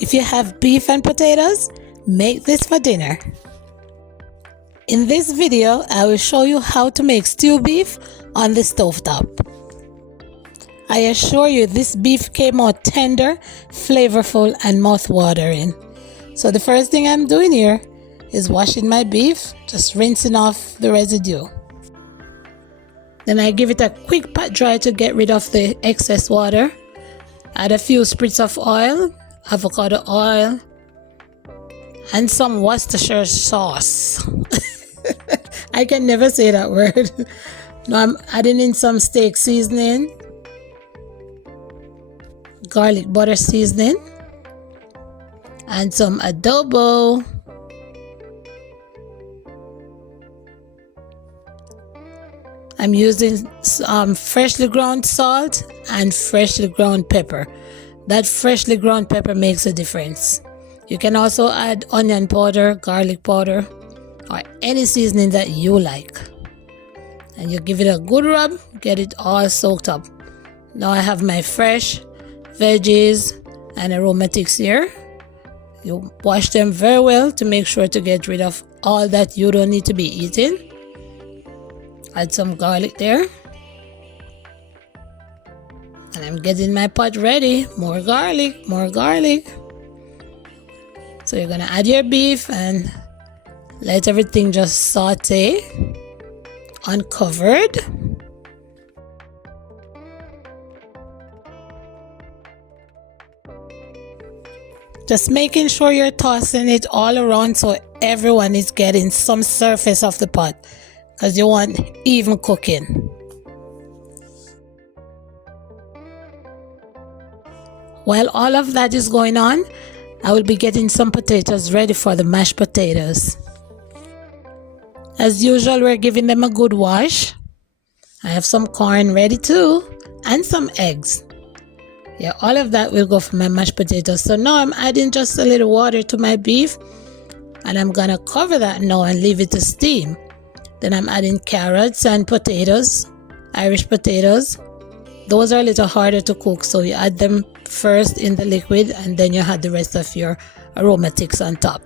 If you have beef and potatoes, make this for dinner. In this video, I will show you how to make stewed beef on the stovetop. I assure you this beef came out tender, flavorful, and mouth-watering. So the first thing I'm doing here is washing my beef, just rinsing off the residue. Then I give it a quick pat dry to get rid of the excess water. Add a few spritz of oil, avocado oil, and some Worcestershire sauce. I can never say that word. Now I'm adding in some steak seasoning, garlic butter seasoning, and some adobo. I'm using freshly ground salt and freshly ground pepper. That freshly ground pepper makes a difference. You can also add onion powder, garlic powder, or any seasoning that you like. And you give it a good rub, get it all soaked up. Now I have my fresh veggies and aromatics here. You wash them very well to make sure to get rid of all that you don't need to be eating. Add some garlic there. And I'm getting my pot ready. More garlic, more garlic. So you're gonna add your beef and let everything just saute uncovered. Just making sure you're tossing it all around so everyone is getting some surface of the pot, because you want even cooking. While all of that is going on, I will be getting some potatoes ready for the mashed potatoes. As usual, we're giving them a good wash. I have some corn ready too, and some eggs. Yeah, all of that will go for my mashed potatoes. So now I'm adding just a little water to my beef, and I'm gonna cover that now and leave it to steam. Then I'm adding carrots and potatoes, Irish potatoes. Those are a little harder to cook, so you add them first in the liquid and then you add the rest of your aromatics on top.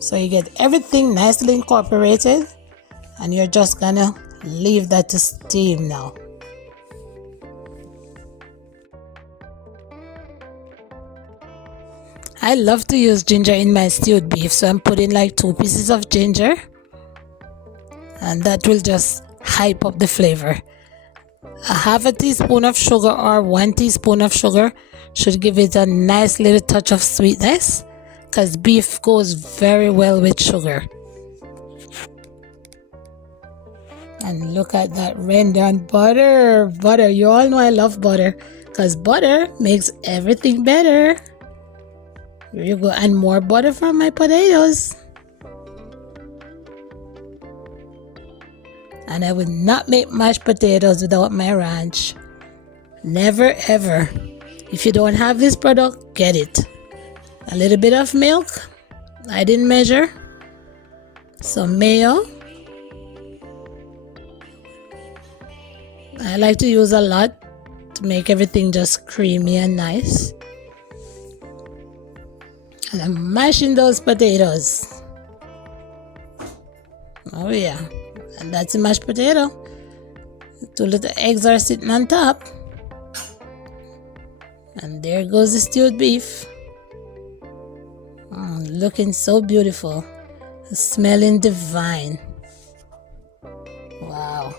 So you get everything nicely incorporated, and you're just gonna leave that to steam now. I love to use ginger in my stewed beef, so I'm putting like 2 pieces of ginger, and that will just hype up the flavor. A half a teaspoon of sugar or 1 teaspoon of sugar should give it a nice little touch of sweetness, because beef goes very well with sugar. And look at that rendered butter. Butter, you all know I love butter, because butter makes everything better. Here you go, and more butter for my potatoes. And I would not make mashed potatoes without my ranch. Never ever. If you don't have this product, get it. A little bit of milk. I didn't measure. Some mayo. I like to use a lot to make everything just creamy and nice. And I'm mashing those potatoes. Oh yeah. And that's a mashed potato. 2 little eggs are sitting on top. And there goes the stewed beef. Looking so beautiful. Smelling divine. Wow.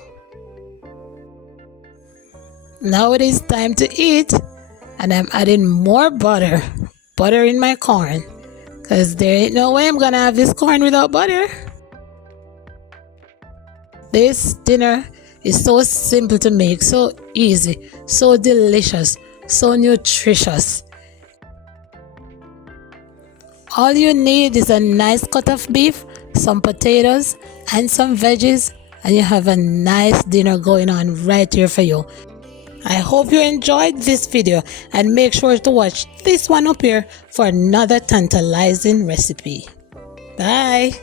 Now it is time to eat. And I'm adding more butter. Butter in my corn, because there ain't no way I'm gonna have this corn without butter. This dinner is so simple to make, so easy, so delicious, so nutritious. All you need is a nice cut of beef, some potatoes, and some veggies, and you have a nice dinner going on right here for you. I hope you enjoyed this video, and make sure to watch this one up here for another tantalizing recipe. Bye!